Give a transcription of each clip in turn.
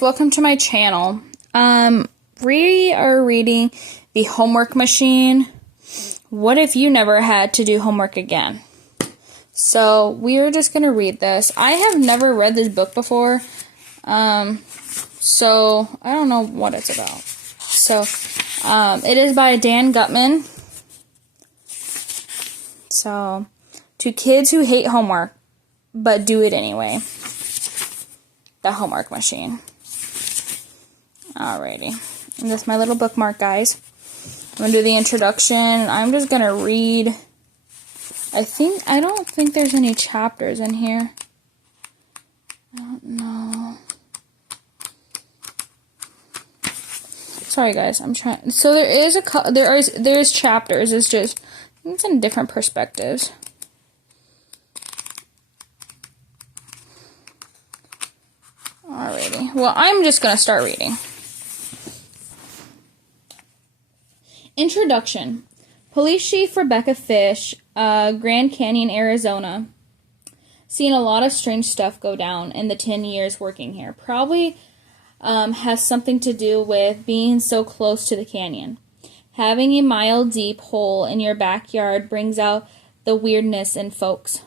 Welcome to my channel. We are reading The Homework Machine. What if you never had to do homework again? So we're just going to read this. I have never read this book before, so I don't know what it's about. So it is by Dan Gutman. So, to kids who hate homework, but do it anyway. The Homework Machine. Alrighty. And this is my little bookmark, guys. I'm going to do the introduction. I'm just going to read. I don't think there's any chapters in here. I don't know. Sorry, guys. I'm trying. So there is chapters. It's in different perspectives. Alrighty. Well, I'm just going to start reading. Introduction. Police Chief Rebecca Fish, Grand Canyon, Arizona. Seen a lot of strange stuff go down in the 10 years working here. Probably has something to do with being so close to the canyon. Having a mile-deep hole in your backyard brings out the weirdness in folks.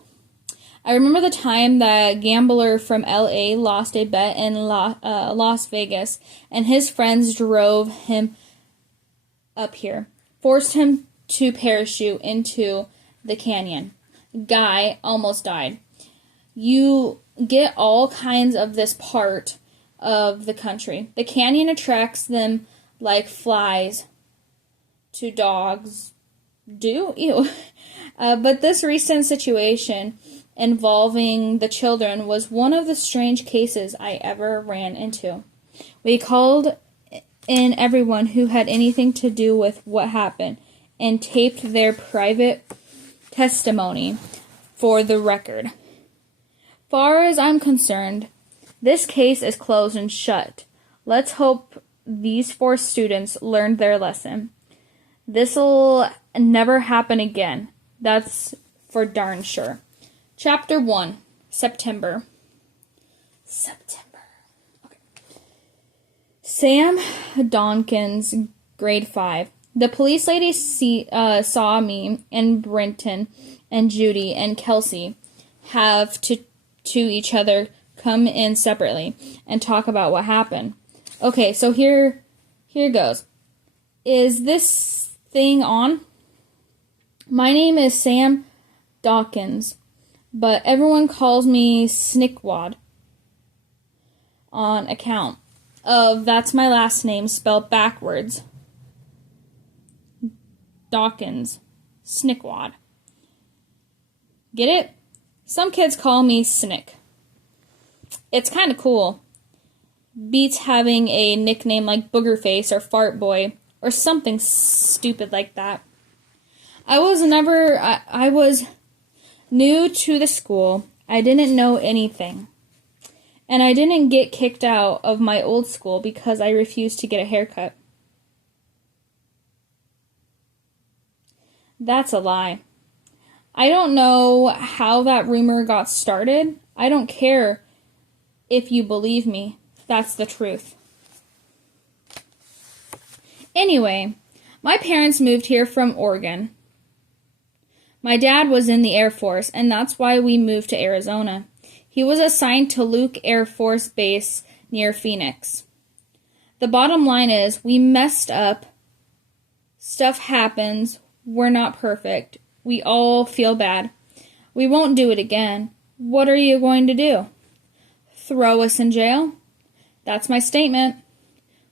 I remember the time that gambler from L.A. lost a bet in Las Vegas, and his friends drove him up here, forced him to parachute into the canyon. Guy almost died. You get all kinds of this part of the country. The canyon attracts them like flies to dogs do. Ew. But this recent situation involving the children was one of the strange cases I ever ran into. We called in everyone who had anything to do with what happened and taped their private testimony for the record. Far as I'm concerned, this case is closed and shut. Let's hope these 4 students learned their lesson. This'll never happen again. That's for darn sure. Chapter 1. September. Okay. Sam Dawkins, grade 5. The police lady saw me and Brenton and Judy and Kelsey have to each other come in separately and talk about what happened. Okay, so here goes. Is this thing on? My name is Sam Dawkins, but everyone calls me Snickwad on account of that's my last name spelled backwards. Dawkins. Snickwad. Get it? Some kids call me Snick. It's kind of cool. Beats having a nickname like Boogerface or Fart Boy or something stupid like that. I was new to the school. I didn't know anything. And I didn't get kicked out of my old school because I refused to get a haircut. That's a lie. I don't know how that rumor got started. I don't care if you believe me. That's the truth. Anyway, my parents moved here from Oregon. My dad was in the Air Force, and that's why we moved to Arizona. He was assigned to Luke Air Force Base near Phoenix. The bottom line is, we messed up. Stuff happens. We're not perfect. We all feel bad. We won't do it again. What are you going to do? Throw us in jail? That's my statement.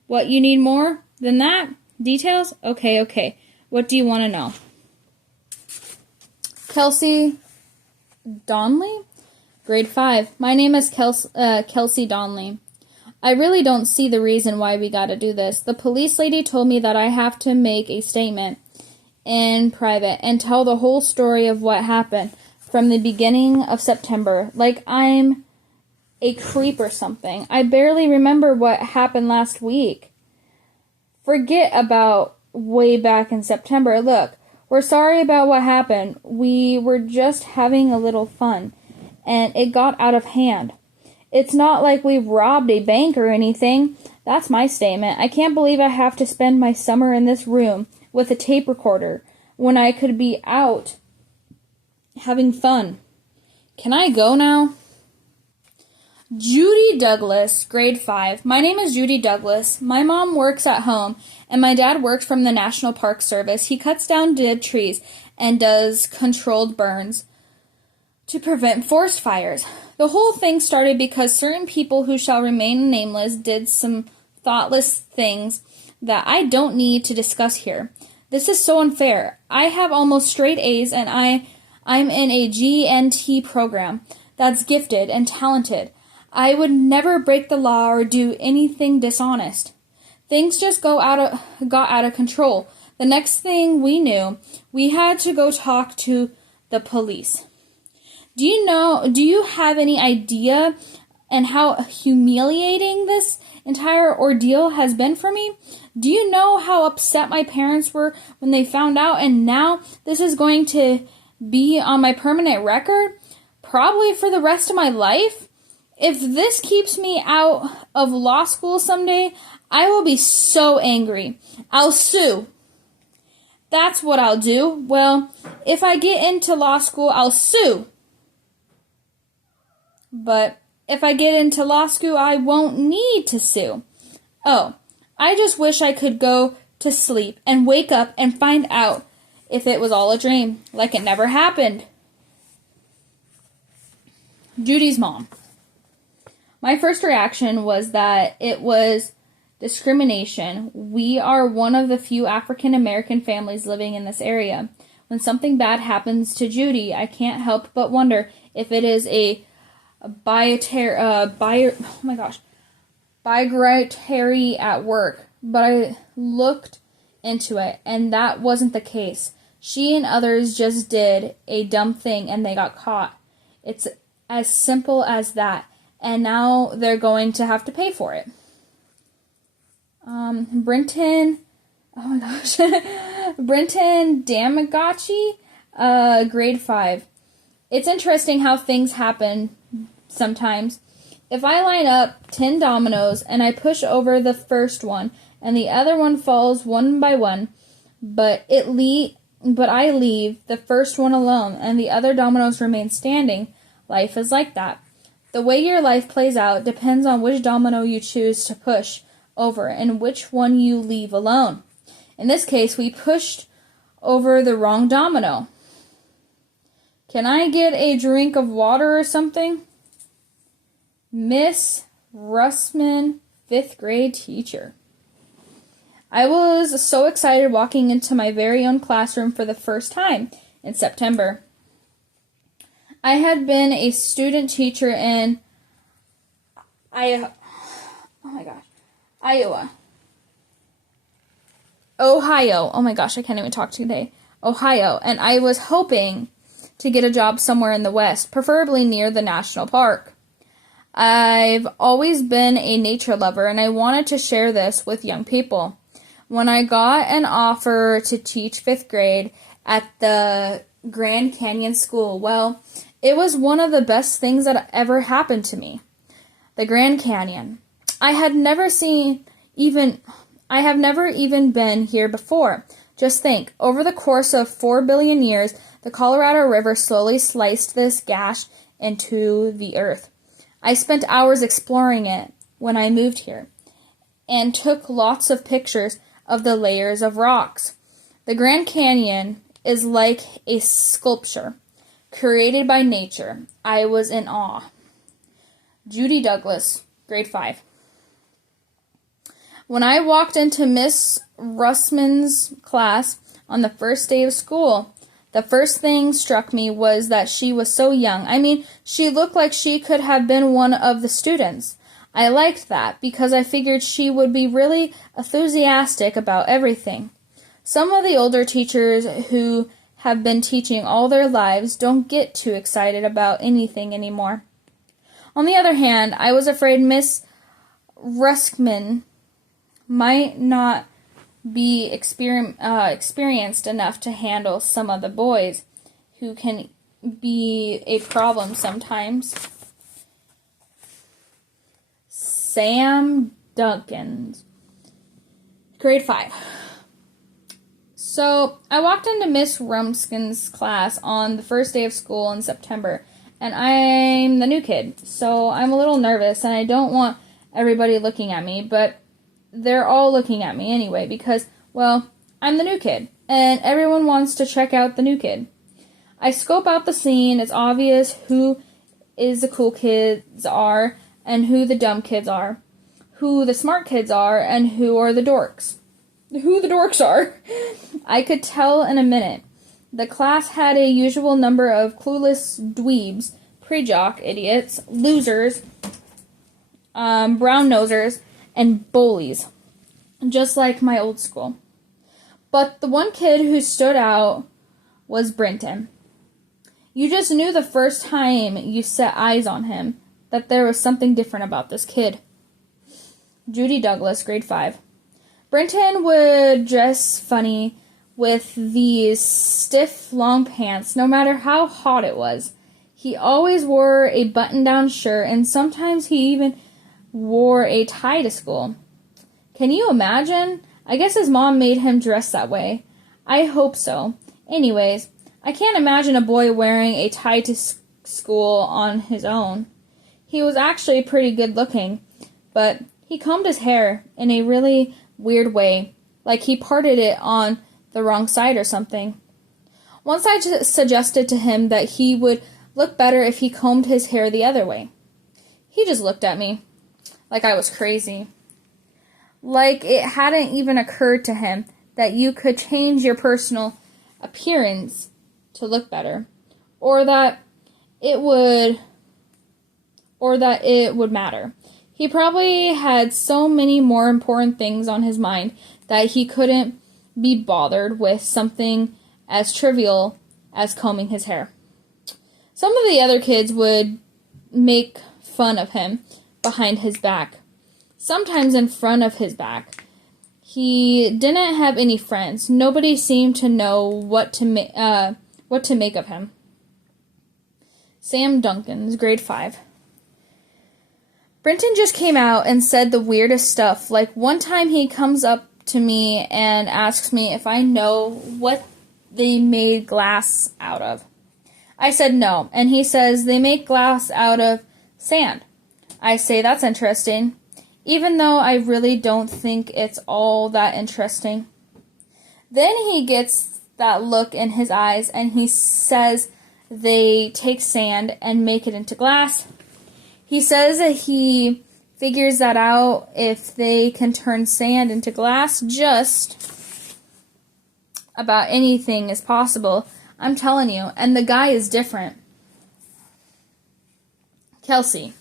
What, you need more than that? Details? Okay. What do you want to know? Kelsey Donnelly? Grade 5. My name is Kelsey Donnelly. I really don't see the reason why we gotta do this. The police lady told me that I have to make a statement in private and tell the whole story of what happened from the beginning of September, like I'm a creep or something. I barely remember what happened last week. Forget about way back in September. Look, we're sorry about what happened. We were just having a little fun, and it got out of hand. It's not like we've robbed a bank or anything. That's my statement. I can't believe I have to spend my summer in this room with a tape recorder when I could be out having fun. Can I go now? Judy Douglas, grade 5. My name is Judy Douglas. My mom works at home, and my dad works from the National Park Service. He cuts down dead trees and does controlled burns to prevent forest fires. The whole thing started because certain people who shall remain nameless did some thoughtless things that I don't need to discuss here. This is so unfair. I have almost straight A's, and I'm in a GNT program that's gifted and talented. I would never break the law or do anything dishonest. Things just got out of control. The next thing we knew, we had to go talk to the police. Do you have any idea and how humiliating this entire ordeal has been for me? Do you know how upset my parents were when they found out, and now this is going to be on my permanent record? Probably for the rest of my life? If this keeps me out of law school someday, I will be so angry. I'll sue. That's what I'll do. Well, if I get into law school, I'll sue. But if I get into law school, I won't need to sue. Oh, I just wish I could go to sleep and wake up and find out if it was all a dream, like it never happened. Judy's mom. My first reaction was that it was discrimination. We are one of the few African American families living in this area. When something bad happens to Judy, I can't help but wonder if it is a bigotry at work. But I looked into it, and that wasn't the case. She and others just did a dumb thing, and they got caught. It's as simple as that. And now they're going to have to pay for it. Brenton Damagachi, grade 5. It's interesting how things happen sometimes. If I line up 10 dominoes and I push over the first one and the other one falls one by one, but I leave the first one alone and the other dominoes remain standing, life is like that. The way your life plays out depends on which domino you choose to push over and which one you leave alone. In this case, we pushed over the wrong domino. Can I get a drink of water or something? Miss Russman, 5th grade teacher. I was so excited walking into my very own classroom for the first time in September. I had been a student teacher in Iowa. Ohio. Oh my gosh, I can't even talk today. Ohio. And I was hoping to get a job somewhere in the West, preferably near the national park. I've always been a nature lover, and I wanted to share this with young people. When I got an offer to teach 5th grade at the Grand Canyon School, well, it was one of the best things that ever happened to me. The Grand Canyon. I have never even been here before. Just think, over the course of 4 billion years, the Colorado River slowly sliced this gash into the earth. I spent hours exploring it when I moved here and took lots of pictures of the layers of rocks. The Grand Canyon is like a sculpture created by nature. I was in awe. Judy Douglas, grade 5. When I walked into Miss Russman's class on the first day of school, the first thing struck me was that she was so young. I mean, she looked like she could have been one of the students. I liked that because I figured she would be really enthusiastic about everything. Some of the older teachers who have been teaching all their lives don't get too excited about anything anymore. On the other hand, I was afraid Miss Ruskman might not be experienced enough to handle some of the boys, who can be a problem sometimes. Sam Duncan, grade 5. So, I walked into Miss Rumskin's class on the first day of school in September, and I'm the new kid, so I'm a little nervous, and I don't want everybody looking at me, but they're all looking at me anyway, because, well, I'm the new kid, and everyone wants to check out the new kid. I scope out the scene. It's obvious who is the cool kids are, and who the dumb kids are, who the smart kids are, and who are the dorks. Who the dorks are. I could tell in a minute. The class had a usual number of clueless dweebs, pre-jock idiots, losers, brown-nosers, and bullies, just like my old school. But the one kid who stood out was Brenton. You just knew the first time you set eyes on him that there was something different about this kid. Judy Douglas, grade 5. Brenton would dress funny with these stiff, long pants, no matter how hot it was. He always wore a button-down shirt, and sometimes he even wore a tie to school. Can you imagine? I guess his mom made him dress that way. I hope so. Anyways, I can't imagine a boy wearing a tie to school on his own. He was actually pretty good looking, but he combed his hair in a really weird way, like he parted it on the wrong side or something. Once I suggested to him that he would look better if he combed his hair the other way. He just looked at me like I was crazy. Like it hadn't even occurred to him that you could change your personal appearance to look better, or that it would matter. He probably had so many more important things on his mind that he couldn't be bothered with something as trivial as combing his hair. Some of the other kids would make fun of him behind his back, sometimes in front of his back. He didn't have any friends. Nobody seemed to know what to make of him. Sam Duncan's grade 5. Brenton just came out and said the weirdest stuff. Like one time he comes up to me and asks me if I know what they made glass out of. I said no, and he says they make glass out of sand. I say that's interesting, even though I really don't think it's all that interesting. Then he gets that look in his eyes and he says they take sand and make it into glass. He says that he figures that out if they can turn sand into glass. Just about anything is possible. I'm telling you. And the guy is different. Kelsey,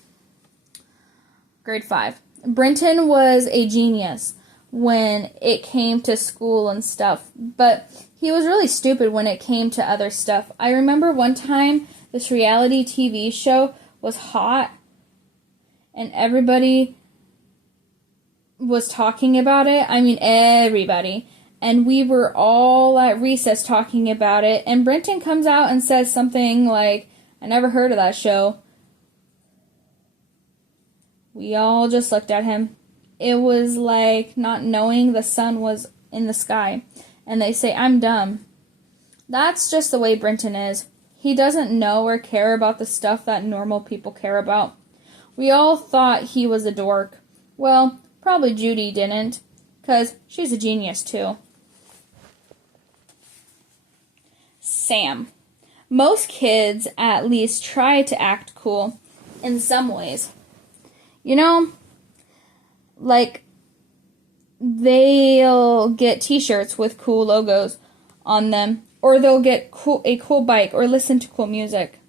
grade 5. Brenton was a genius when it came to school and stuff, but he was really stupid when it came to other stuff. I remember one time this reality TV show was hot, and everybody was talking about it. I mean, everybody. And we were all at recess talking about it. And Brenton comes out and says something like, I never heard of that show. We all just looked at him. It was like not knowing the sun was in the sky. And they say, I'm dumb. That's just the way Brenton is. He doesn't know or care about the stuff that normal people care about. We all thought he was a dork. Well, probably Judy didn't, 'cause she's a genius too. Sam. Most kids at least try to act cool in some ways. You know, like they'll get t-shirts with cool logos on them, or they'll get a cool bike or listen to cool music.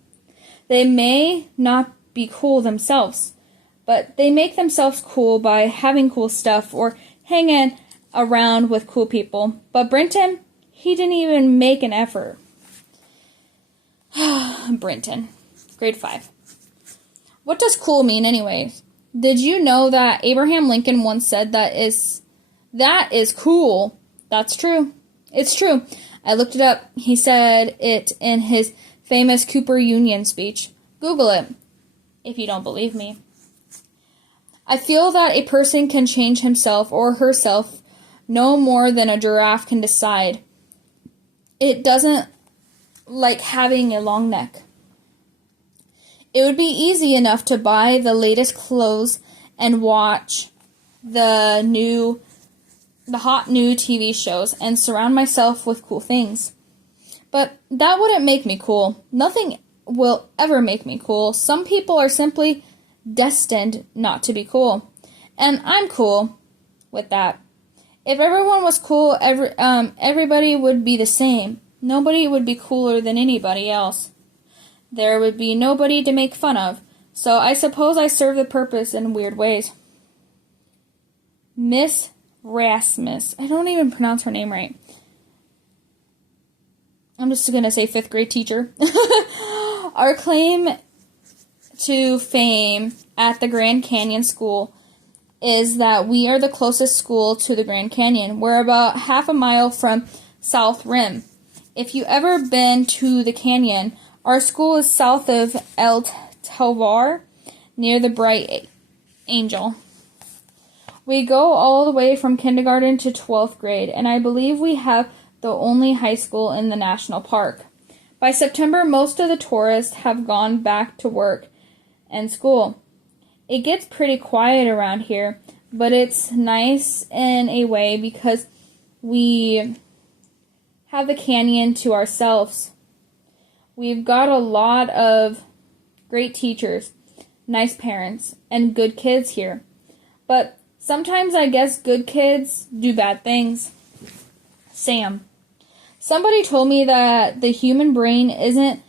They may not be cool themselves, but they make themselves cool by having cool stuff or hanging around with cool people. But Brenton, he didn't even make an effort. Brenton, grade 5. What does cool mean anyways? Did you know that Abraham Lincoln once said that is cool? That's true. It's true. I looked it up. He said it in his famous Cooper Union speech. Google it if you don't believe me. I feel that a person can change himself or herself no more than a giraffe can decide. It doesn't like having a long neck. It would be easy enough to buy the latest clothes and watch the hot new TV shows and surround myself with cool things. But that wouldn't make me cool. Nothing will ever make me cool. Some people are simply destined not to be cool. And I'm cool with that. If everyone was cool, everybody would be the same. Nobody would be cooler than anybody else. There would be nobody to make fun of. So I suppose I serve the purpose in weird ways. Miss Rasmus. I don't even pronounce her name right. I'm just going to say 5th grade teacher. Our claim to fame at the Grand Canyon School is that we are the closest school to the Grand Canyon. We're about half a mile from South Rim. If you ever been to the canyon, our school is south of El Tovar, near the Bright Angel. We go all the way from kindergarten to 12th grade, and I believe we have the only high school in the national park. By September, most of the tourists have gone back to work and school. It gets pretty quiet around here, but it's nice in a way because we have the canyon to ourselves. We've got a lot of great teachers, nice parents, and good kids here. But sometimes I guess good kids do bad things. Sam. Somebody told me that the human brain isn't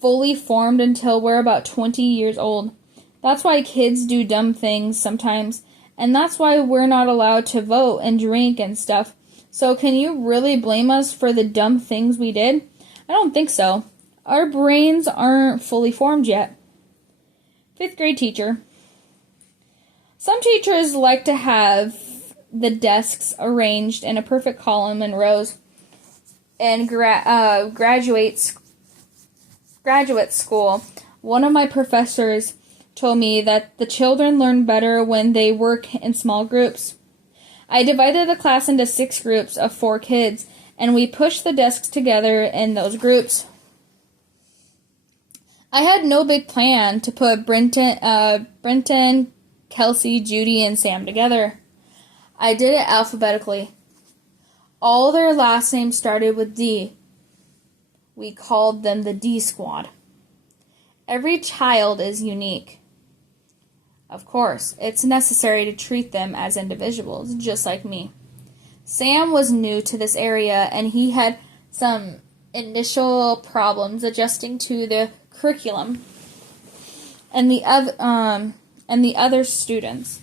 fully formed until we're about 20 years old. That's why kids do dumb things sometimes, and that's why we're not allowed to vote and drink and stuff. So can you really blame us for the dumb things we did? I don't think so. Our brains aren't fully formed yet. 5th grade teacher. Some teachers like to have the desks arranged in a perfect column and rows. In graduate school, one of my professors told me that the children learn better when they work in small groups. I divided the class into 6 groups of 4 kids, and we pushed the desks together in those groups. I had no big plan to put Brenton, Kelsey, Judy, and Sam together. I did it alphabetically. All their last names started with D. We called them the D Squad. Every child is unique. Of course, it's necessary to treat them as individuals, just like me. Sam was new to this area, and he had some initial problems adjusting to the curriculum and the other students.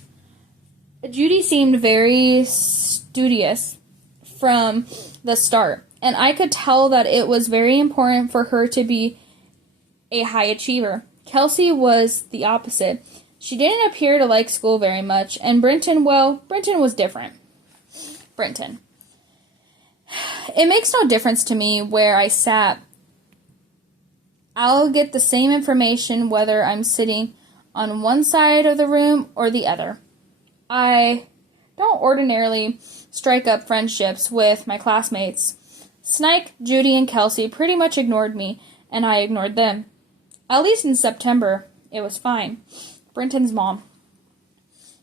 Judy seemed very studious from the start, and I could tell that it was very important for her to be a high achiever. Kelsey was the opposite. She didn't appear to like school very much, and Brenton was different. Brenton. It makes no difference to me where I sat. I'll get the same information whether I'm sitting on one side of the room or the other. I don't ordinarily strike up friendships with my classmates. Snike, Judy, and Kelsey pretty much ignored me, and I ignored them. At least in September, it was fine. Brenton's mom.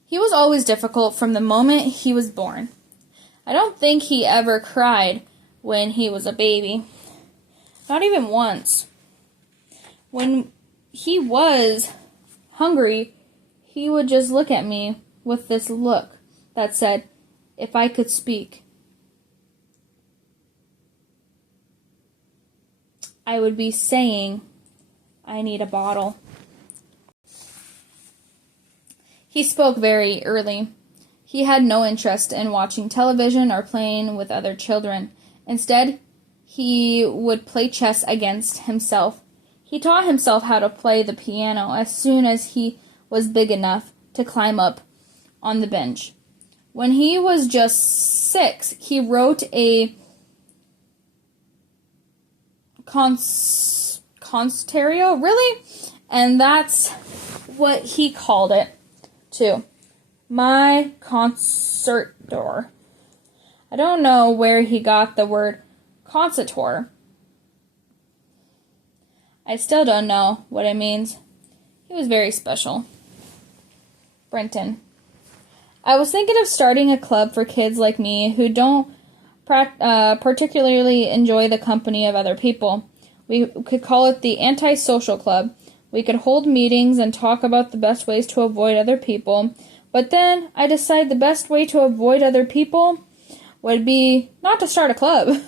He was always difficult from the moment he was born. I don't think he ever cried when he was a baby. Not even once. When he was hungry, he would just look at me with this look that said, if I could speak, I would be saying, I need a bottle. He spoke very early. He had no interest in watching television or playing with other children. Instead, he would play chess against himself. He taught himself how to play the piano as soon as he was big enough to climb up on the bench. When he was just 6, he wrote a concerto, really? And that's what he called it, too. my concertor. I don't know where he got the word concertor. I still don't know what it means. He was very special. Brenton. I was thinking of starting a club for kids like me who don't particularly enjoy the company of other people. We could call it the Antisocial Club. We could hold meetings and talk about the best ways to avoid other people. But then I decided the best way to avoid other people would be not to start a club.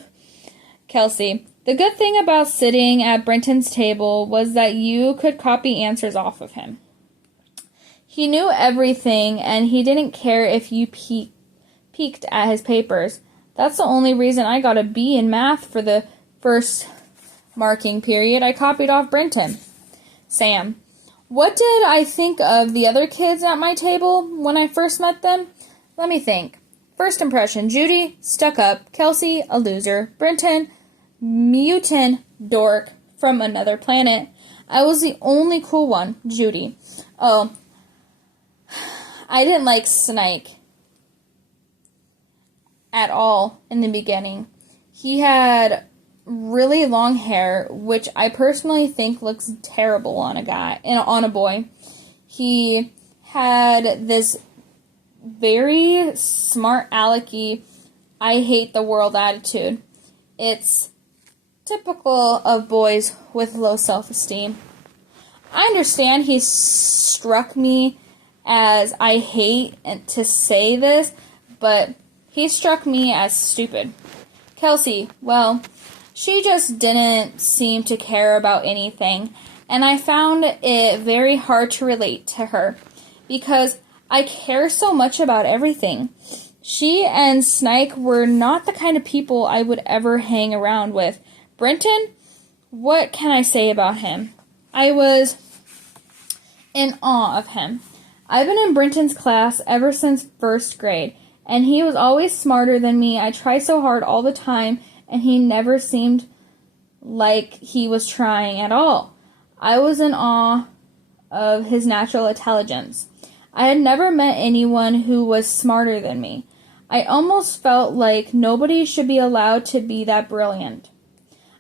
Kelsey. The good thing about sitting at Brenton's table was that you could copy answers off of him. He knew everything, and he didn't care if you peeked at his papers. That's the only reason I got a B in math for the first marking period. I copied off Brenton. Sam. What did I think of the other kids at my table when I first met them? Let me think. First impression, Judy, stuck up. Kelsey, a loser. Brenton, mutant dork from another planet. I was the only cool one. Judy. Oh, I didn't like Snake at all in the beginning. He had really long hair, which I personally think looks terrible on a boy. He had this very smart alecky, I hate the world attitude. It's typical of boys with low self-esteem. I understand he struck me as, I hate to say this, but he struck me as stupid. Kelsey, well, she just didn't seem to care about anything, and I found it very hard to relate to her, because I care so much about everything. She and Snike were not the kind of people I would ever hang around with. Brenton, what can I say about him? I was in awe of him. I've been in Brenton's class ever since first grade, and he was always smarter than me. I tried so hard all the time, and he never seemed like he was trying at all. I was in awe of his natural intelligence. I had never met anyone who was smarter than me. I almost felt like nobody should be allowed to be that brilliant.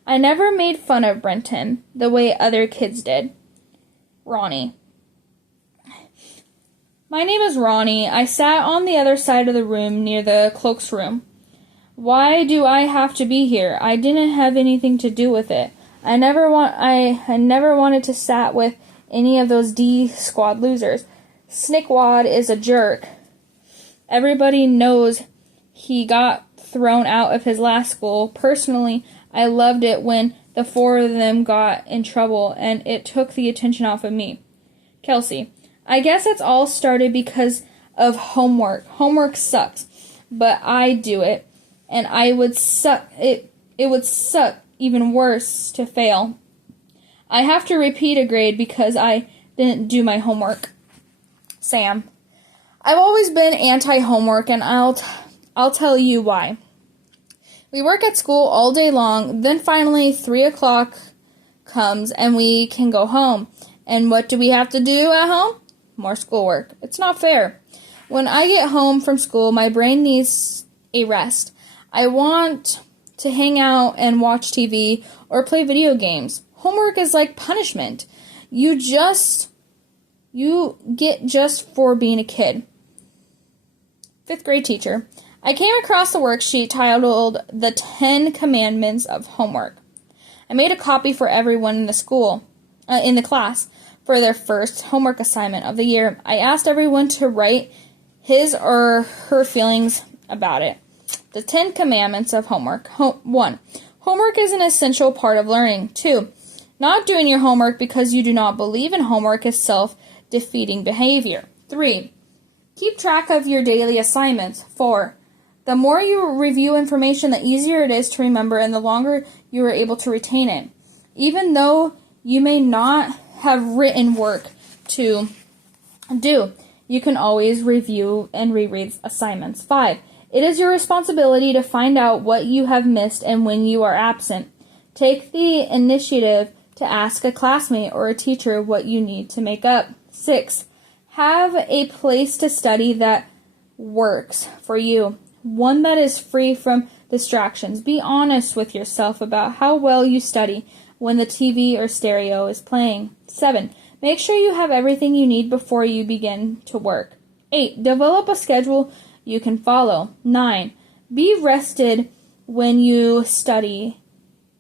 I never made fun of Brenton the way other kids did. Ronnie. My name is Ronnie. I sat on the other side of the room near the cloak's room. Why do I have to be here? I didn't have anything to do with it. I never wanted to sat with any of those D squad losers. Snickwad is a jerk. Everybody knows he got thrown out of his last school. Personally, I loved it when the four of them got in trouble, and it took the attention off of me. Kelsey, I guess it's all started because of homework. Homework sucks, but I do it, and it would suck even worse to fail. I have to repeat a grade because I didn't do my homework. Sam, I've always been anti-homework, and I'll tell you why. We work at school all day long, then finally 3 o'clock comes and we can go home. And what do we have to do at home? More schoolwork. It's not fair. When I get home from school, my brain needs a rest. I want to hang out and watch TV or play video games. Homework is like punishment. You get just for being a kid. 5th grade teacher. I came across a worksheet titled The 10 Commandments of Homework. I made a copy for everyone in the class, for their first homework assignment of the year. I asked everyone to write his or her feelings about it. The 10 Commandments of Homework. 1. Homework is an essential part of learning. 2. Not doing your homework because you do not believe in homework is self-defeating behavior. 3. Keep track of your daily assignments. 4. The more you review information, the easier it is to remember and the longer you are able to retain it. Even though you may not have written work to do, you can always review and reread assignments. 5. It is your responsibility to find out what you have missed and when you are absent. Take the initiative to ask a classmate or a teacher what you need to make up. 6. Have a place to study that works for you, one that is free from distractions. Be honest with yourself about how well you study when the TV or stereo is playing. 7. Make sure you have everything you need before you begin to work. 8. Develop a schedule you can follow. 9. Be rested when you study.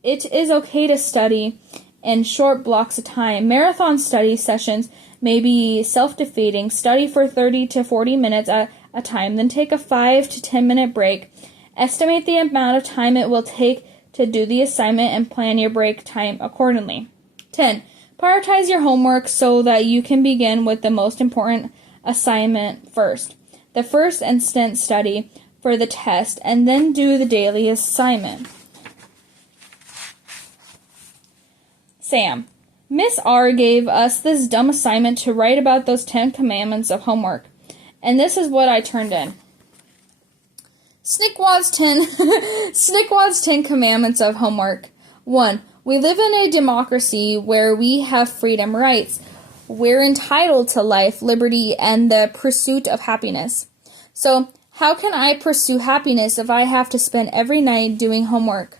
It is okay to study in short blocks of time. Marathon study sessions may be self-defeating. Study for 30 to 40 minutes at a time, then take a 5 to 10 minute break. Estimate the amount of time it will take to do the assignment and plan your break time accordingly. 10. Prioritize your homework so that you can begin with the most important assignment first. The first instant study for the test, and then do the daily assignment. Sam. Miss R gave us this dumb assignment to write about those 10 commandments of homework, and this is what I turned in. Snickwad's 10 commandments of homework. 1. We live in a democracy where we have freedom rights. We're entitled to life, liberty, and the pursuit of happiness. So, how can I pursue happiness if I have to spend every night doing homework?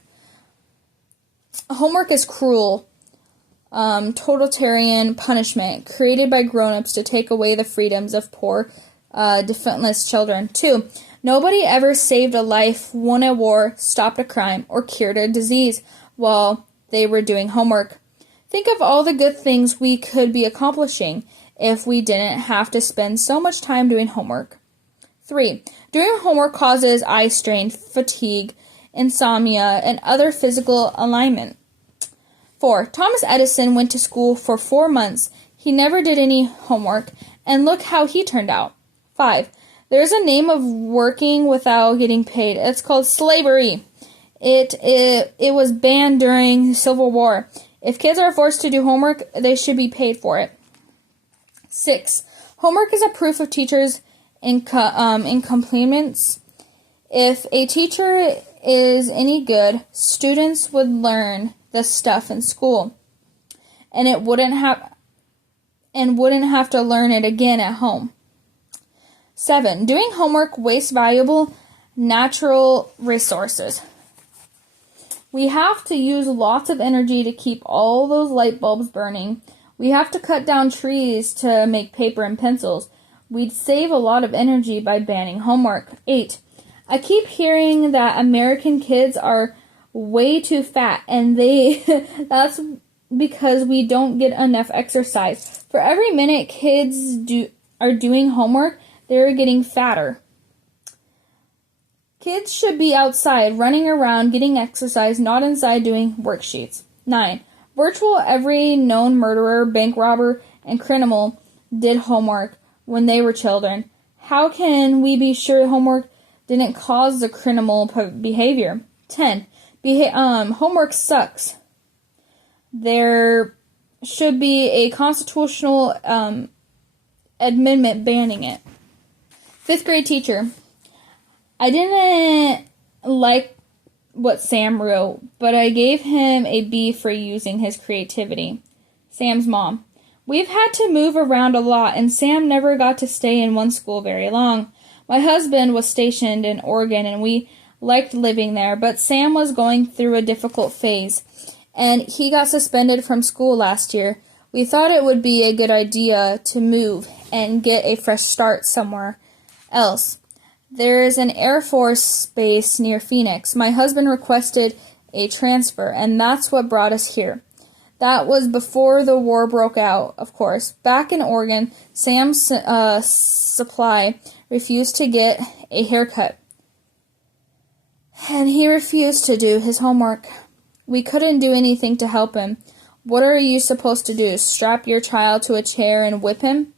Homework is cruel, totalitarian punishment created by grown-ups to take away the freedoms of poor, defenseless children. 2. Nobody ever saved a life, won a war, stopped a crime, or cured a disease while they were doing homework. Think of all the good things we could be accomplishing if we didn't have to spend so much time doing homework. 3. Doing homework causes eye strain, fatigue, insomnia, and other physical alignment. 4. Thomas Edison went to school for 4 months. He never did any homework, and look how he turned out. 5. There's a name of working without getting paid. It's called slavery. It was banned during the Civil War. If kids are forced to do homework, they should be paid for it. 6. Homework is a proof of teachers' incompetence. If a teacher is any good, students would learn the stuff in school, and wouldn't have to learn it again at home. 7. Doing homework wastes valuable natural resources. We have to use lots of energy to keep all those light bulbs burning. We have to cut down trees to make paper and pencils. We'd save a lot of energy by banning homework. 8. I keep hearing that American kids are way too fat, and that's because we don't get enough exercise. For every minute kids are doing homework, they're getting fatter. Kids should be outside, running around, getting exercise, not inside doing worksheets. 9. Virtually every known murderer, bank robber, and criminal did homework when they were children. How can we be sure homework didn't cause the criminal behavior? 10. Homework sucks. There should be a constitutional amendment banning it. 5th grade teacher. I didn't like what Sam wrote, but I gave him a B for using his creativity. Sam's mom. We've had to move around a lot, and Sam never got to stay in one school very long. My husband was stationed in Oregon, and we liked living there, but Sam was going through a difficult phase, and he got suspended from school last year. We thought it would be a good idea to move and get a fresh start somewhere else. There is an Air Force base near Phoenix. My husband requested a transfer, and that's what brought us here. That was before the war broke out, of course. Back in Oregon, Sam's supply refused to get a haircut, and he refused to do his homework. We couldn't do anything to help him. What are you supposed to do? Strap your child to a chair and whip him?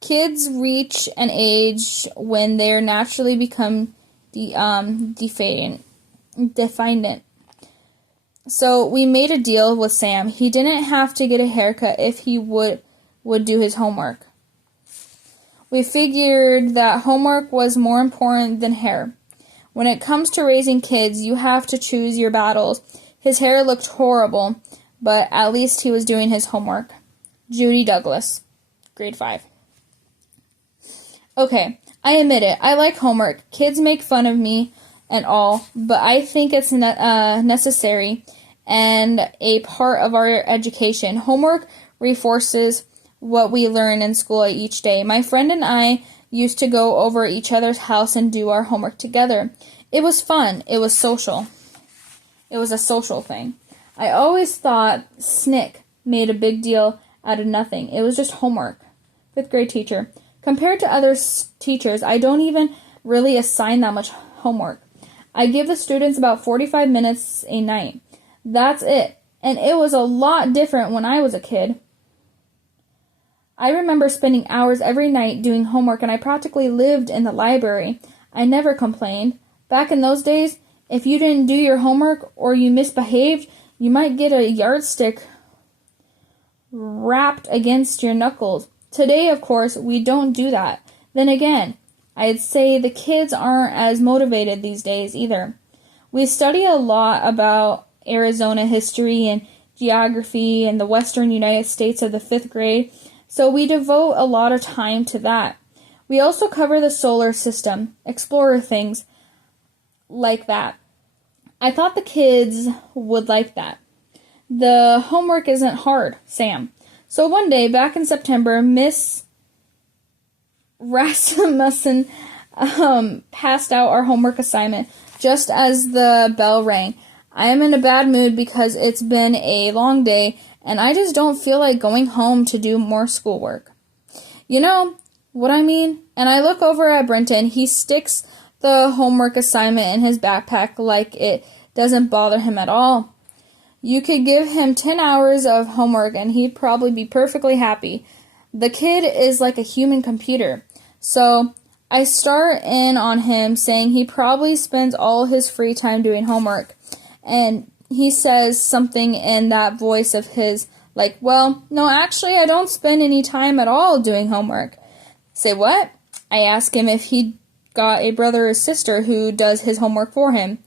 Kids reach an age when they naturally become defiant. So we made a deal with Sam. He didn't have to get a haircut if he would do his homework. We figured that homework was more important than hair. When it comes to raising kids, you have to choose your battles. His hair looked horrible, but at least he was doing his homework. Judy Douglas, grade 5. Okay, I admit it. I like homework. Kids make fun of me and all, but I think it's necessary and a part of our education. Homework reinforces what we learn in school each day. My friend and I used to go over each other's house and do our homework together. It was fun. It was social. It was a social thing. I always thought SNCC made a big deal out of nothing. It was just homework. 5th grade teacher. Compared to other teachers, I don't even really assign that much homework. I give the students about 45 minutes a night. That's it. And it was a lot different when I was a kid. I remember spending hours every night doing homework, and I practically lived in the library. I never complained. Back in those days, if you didn't do your homework or you misbehaved, you might get a yardstick wrapped against your knuckles. Today, of course, we don't do that. Then again, I'd say the kids aren't as motivated these days either. We study a lot about Arizona history and geography in the western United States of the 5th grade, so we devote a lot of time to that. We also cover the solar system, explore things like that. I thought the kids would like that. The homework isn't hard, Sam. So one day, back in September, Miss Rasmussen passed out our homework assignment just as the bell rang. I am in a bad mood because it's been a long day and I just don't feel like going home to do more schoolwork. You know what I mean? And I look over at Brenton. He sticks the homework assignment in his backpack like it doesn't bother him at all. You could give him 10 hours of homework and he'd probably be perfectly happy. The kid is like a human computer. So I start in on him saying he probably spends all his free time doing homework. And he says something in that voice of his like, well, no, actually I don't spend any time at all doing homework. Say what? I ask him if he got a brother or sister who does his homework for him.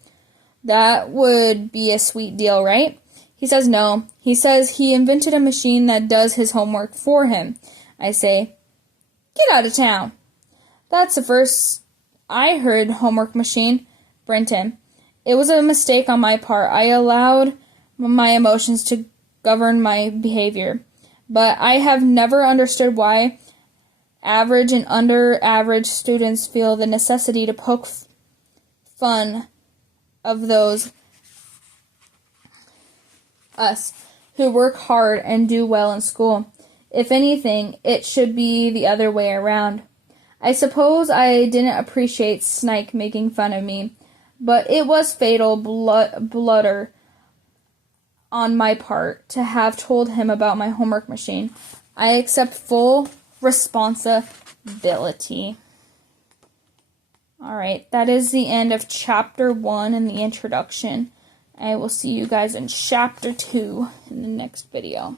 That would be a sweet deal, right? He says no. He says he invented a machine that does his homework for him. I say, get out of town. That's the first I heard homework machine. Brenton. It was a mistake on my part. I allowed my emotions to govern my behavior. But I have never understood why average and under-average students feel the necessity to poke fun of those us who work hard and do well in school. If anything, it should be the other way around. I suppose I didn't appreciate Snike making fun of me, but it was fatal blunder on my part to have told him about my homework machine. I accept full responsibility. Alright, that is the end of chapter 1 and the introduction. I will see you guys in chapter 2 in the next video.